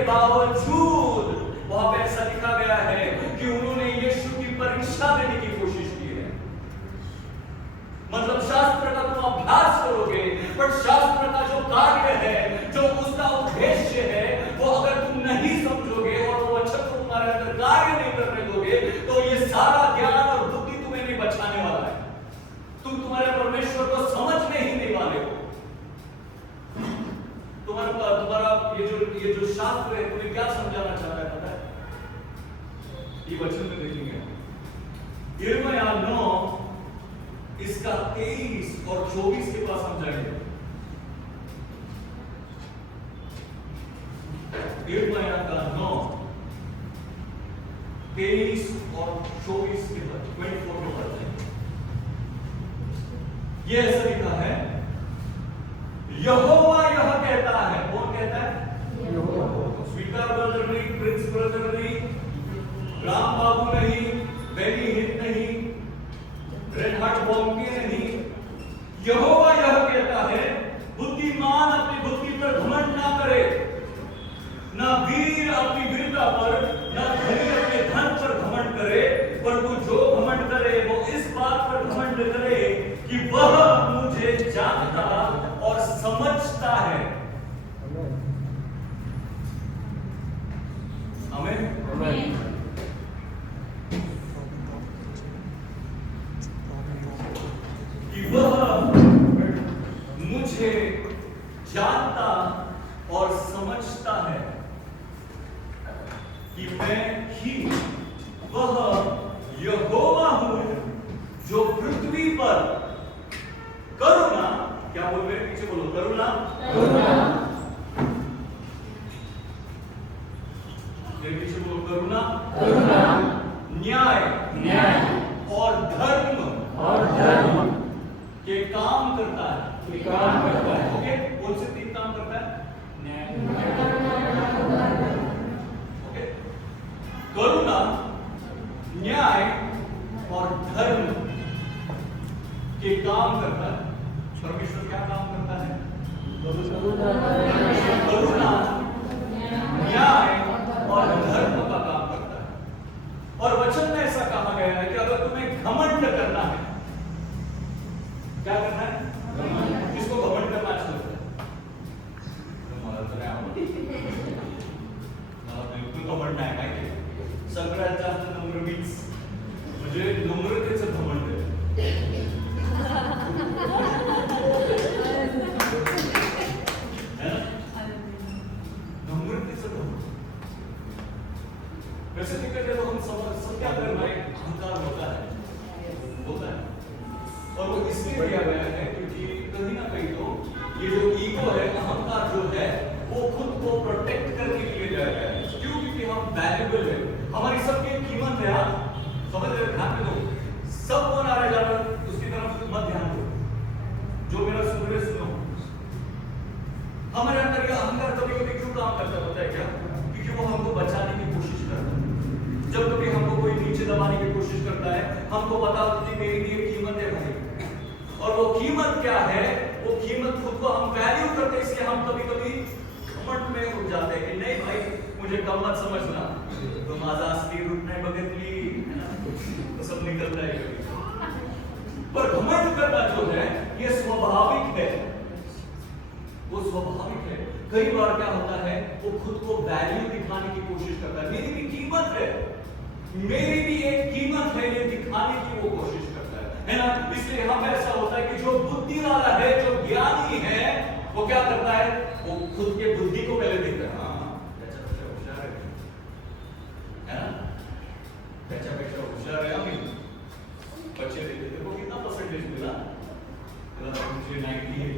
के बावजूद वहां पे ऐसा लिखा गया है कि उन्होंने यीशु की परीक्षा देने की कोशिश की है। मतलब शास्त्र का तुम अभ्यास करोगे, पर शास्त्र का जो कार्य है, जो उसका उद्देश्य है, वो अगर तुम नहीं समझोगे और वो वचन को तुम्हारे अंदर कार्य नहीं करने दोगे, तो ये सारा ज्ञान और बुद्धि तुम्हें नहीं बचाने वाला है। तुम तुम्हारे परमेश्वर को समझने ही नहीं वाले हो। तुम्हारा ये जो शास्त्र है तुम्हें क्या समझाना चाहता है पता है? ये वचन में देखेंगे यिर्मयाह 9 इसका 23 और 24 के पास हम जाएंगे। यिर्मयाह का 9 23 और 24 के बाद 24 के बाद जाएंगे। ये ऐसा लिखा है, यहोवा यह कहता है। कौन कहता है? स्वीकार ब्रदर नहीं, प्रिंस ब्रदर नहीं, राम बाबू नहीं, बेनी हिट नहीं, रेड हार्ट बॉम्बे नहीं। यहोवा यह कहता है, बुद्धिमान अपनी बुद्धि पर घमंड ना करे, ना वीर अपनी वीरता पर, ना धनी अपने धन पर घमंड करे, परंतु जो घमंड करे वो इस बात पर घमंड करे कि वह मुझे जानता और समझता है। आमीन। कि वह मुझे जानता और समझता है कि मैं ही वह यहोवा हूं जो पृथ्वी पर करुणा, क्या बोल रहे हैं? पीछे बोलो, करुणा, पीछे बोलो, करुणा, न्याय और धर्म के काम करता है। ओके, कौन से 3 काम करता है? ओके, करुणा, न्याय और धर्म के काम करता है। परमेश्वर क्या काम करता है? करुणा, न्याय और धर्म का काम करता है। और वचन में ऐसा कहा गया है कि अगर तुम्हें घमंड करना है, क्या करना है? किसको घमंड करना अच्छा लगता है? बिलकुल घमंड नाही काय ते सगळ्यात जास्त नम्र मीच, म्हणजे नम्रतेचं घमंड आहे। नम्रतेचं घमंड वैसे देखा जाए तो हम सब क्या करना है? अहंकार होता है और वो इसलिए दिया गया है क्योंकि कहीं ना कहीं तो ये जो ईगो है, अहंकार जो है, वो खुद को प्रोटेक्ट करने के लिए दिया गया है। क्यों? क्योंकि हम वैल्यूएबल है, हमारी सबकी कीमत है। आप समझ रहे? ध्यान दो, सब कौन आ रहा है जा रहा है उसकी तरफ मत ध्यान दो, जो मेरा सुन रहे सुनो। हमारे अंदर ये अहंकार कभी कभी क्यों काम करता होता है क्या? क्योंकि वो हमको बचाने की कोशिश करता है। जब कभी हमको कोई नीचे दबाने की कोशिश करता है, हमको बता दो कि मेरी ये कीमत है भाई, और वो कीमत क्या है? वो कीमत खुद को हम वैल्यू करते हैं, इसलिए हम कभी कभी घमंड में उठ जाते हैं कि नहीं भाई मुझे कम मत समझना, तो माझा असली रूप नहीं बघितली, तो सब निकलता है कभी। पर घमंड करना जो है ये स्वाभाविक है, वो स्वाभाविक है। कई बार क्या होता है, वो खुद को वैल्यू दिखाने की कोशिश करता है। मेरी भी कीमत है, मेरी भी एक कीमत है, ये दिखाने की वो कोशिश करता है ना। इसलिए हम ऐसा होता है कि जो बुद्धि वाला है, जो ज्ञानी है, वो क्या करता है? वो खुद के बुद्धि को पहले देखता है। त्याच्यापेक्षा हुशार है ना, त्याच्यापेक्षा हुशार है। अभी बच्चे देते देखो कितना परसेंटेज मिला, मुझे 90 है,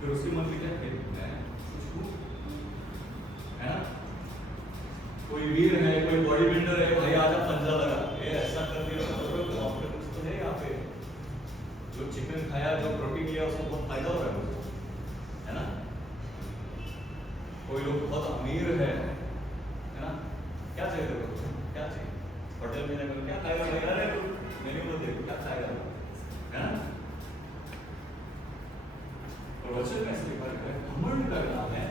फिर उसकी मत लिखा है ना। कोई वीर है, कोई बॉडी बिल्डर है, भाई आजा पंजा लगा, ये ऐसा कर दिया तो कुछ तो है यहाँ पे। जो चिकन खाया, जो प्रोटीन लिया, उसको बहुत फायदा हो रहा है ना। कोई लोग बहुत अमीर है ना, क्या चाहिए तेरे, क्या चाहिए? होटल में जाकर क्या खाएगा भाई? अरे मेन्यू में देखो क्या खाएगा, है ना। और वचन में ऐसे लिखा है घमंड करना है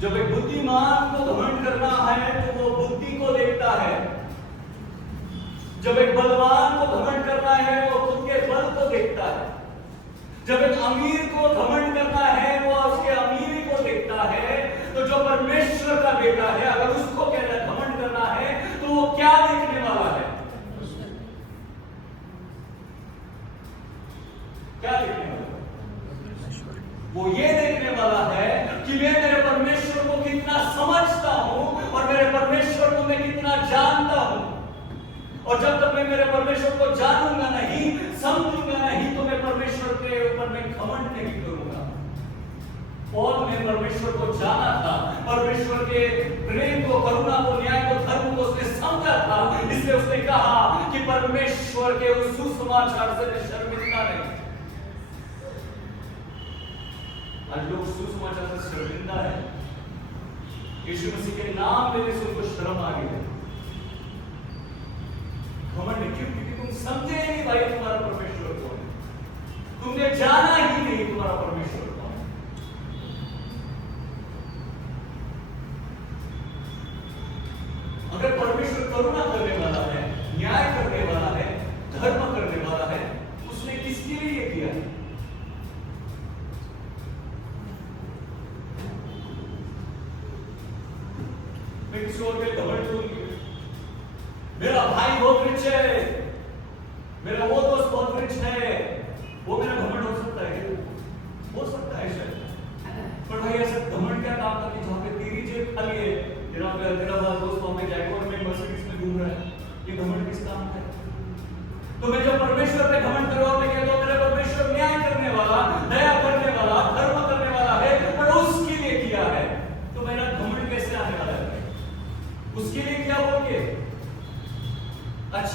जब एक बुद्धिमान को घमंड करना है तो वो बुद्धि को देखता है। जब एक बलवान को घमंड करना है वो खुद के बल को देखता है। जब एक अमीर को घमंड करना है वो उसके अमीरी को देखता है। तो जो परमेश्वर का बेटा है अगर उसको घमंड करना है तो वो क्या देखने वाला है? क्या देखने वाला है? वो ये देखने वाला है कि मैं मेरे परमेश्वर को कितना समझता हूं और मेरे परमेश्वर को मैं कितना जानता हूं। और जब तक मैं मेरे परमेश्वर को जानूंगा नहीं, समझूंगा नहीं, तो मैं परमेश्वर के ऊपर मैं घमंड नहीं करूंगा। और मैं परमेश्वर को जाना था, परमेश्वर के प्रेम को, करुणा को, न्याय को, धर्म को उसने समझा था। इसलिए उसने कहा कि परमेश्वर के उस सुसमाचार से मैं शर्मिंदा नहीं। आज लोग सुसमाचार से शर्मिंदा है। यीशु मसीह के नाम लेने से उनको शर्म आ गई है। घमंड क्यों? क्योंकि तुम समझे ही नहीं भाई तुम्हारा परमेश्वर कौन है। तुमने जाना ही नहीं तुम्हारा परमेश्वर कौन है। अगर परमेश्वर करुणा करने वाला है, न्याय करने वाला है, धर्म करने वाला है, उसने किसके लिए किया है? मैं किसी और पे घमंड करूंगी? मेरा भाई बहुत रिच है, मेरा वो दोस्त बहुत रिच है, वो मेरा घमंड हो सकता है? हो सकता है शायद। पर भाई ऐसा घमंड क्या काम करती जहां पे तेरी जेब खाली है, तेरा दोस्त वहां पे जैगुआर में मर्सिडीज में घूम रहा है, ये घमंड किस काम का है? तो मैं जब परमेश्वर पे घमंड करूं और मैं कहता हूं मेरा परमेश्वर न्याय करने वाला, दया करने वाला, धर्म करने वाला है, पर उसके लिए किया है, तो मेरा घमंड कैसे आने वाला है? उसके लिए क्या बोल के अच्छी